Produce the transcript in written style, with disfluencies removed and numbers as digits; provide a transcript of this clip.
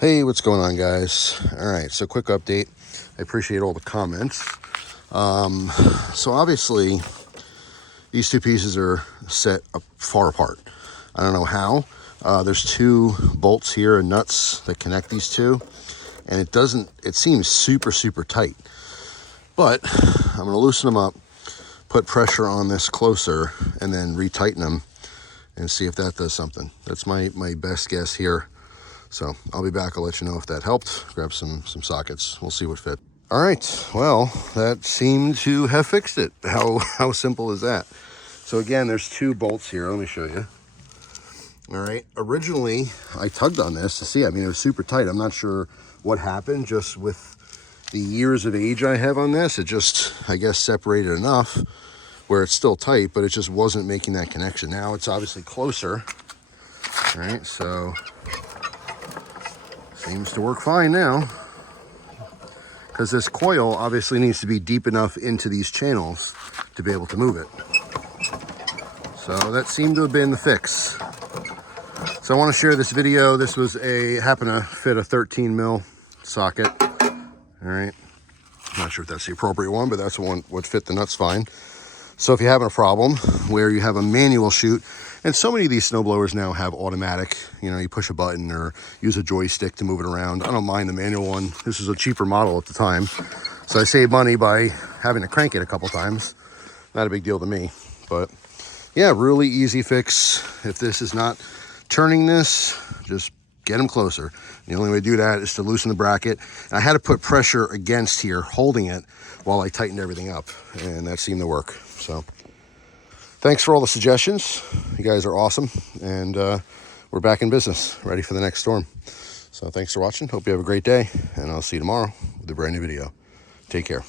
Hey, what's going on, guys? All right, so quick update. I appreciate all the comments. So obviously these two pieces are set up far apart. I don't know how. There's two bolts here and nuts that connect these two, and it seems super tight, but I'm gonna loosen them up, put pressure on this closer, and then retighten them and see if that does something. That's my best guess here. So I'll be back. I'll let you know if that helped. Grab some sockets. We'll see what fits. All right. Well, that seemed to have fixed it. How simple is that? So again, there's two bolts here. Let me show you. All right. Originally, I tugged on this to see. I mean, it was super tight. I'm not sure what happened. Just with the years of age I have on this, it just, I guess, separated enough where it's still tight, but it just wasn't making that connection. Now it's obviously closer. All right. So seems to work fine now, because this coil obviously needs to be deep enough into these channels to be able to move it. So that seemed to have been the fix. So I want to share this video. This was happened to fit a 13 mil socket. All right. I'm not sure if that's the appropriate one, but that's the one would fit the nuts fine. So if you're having a problem where you have a manual chute, and so many of these snowblowers now have automatic, you know, you push a button or use a joystick to move it around. I don't mind the manual one. This is a cheaper model at the time, so I saved money by having to crank it a couple times. Not a big deal to me, but yeah, really easy fix. If this is not turning this, just get them closer. The only way to do that is to loosen the bracket. And I had to put pressure against here, holding it while I tightened everything up, and that seemed to work. So thanks for all the suggestions. You guys are awesome, and we're back in business, ready for the next storm. So thanks for watching. Hope you have a great day, and I'll see you tomorrow with a brand new video. Take care.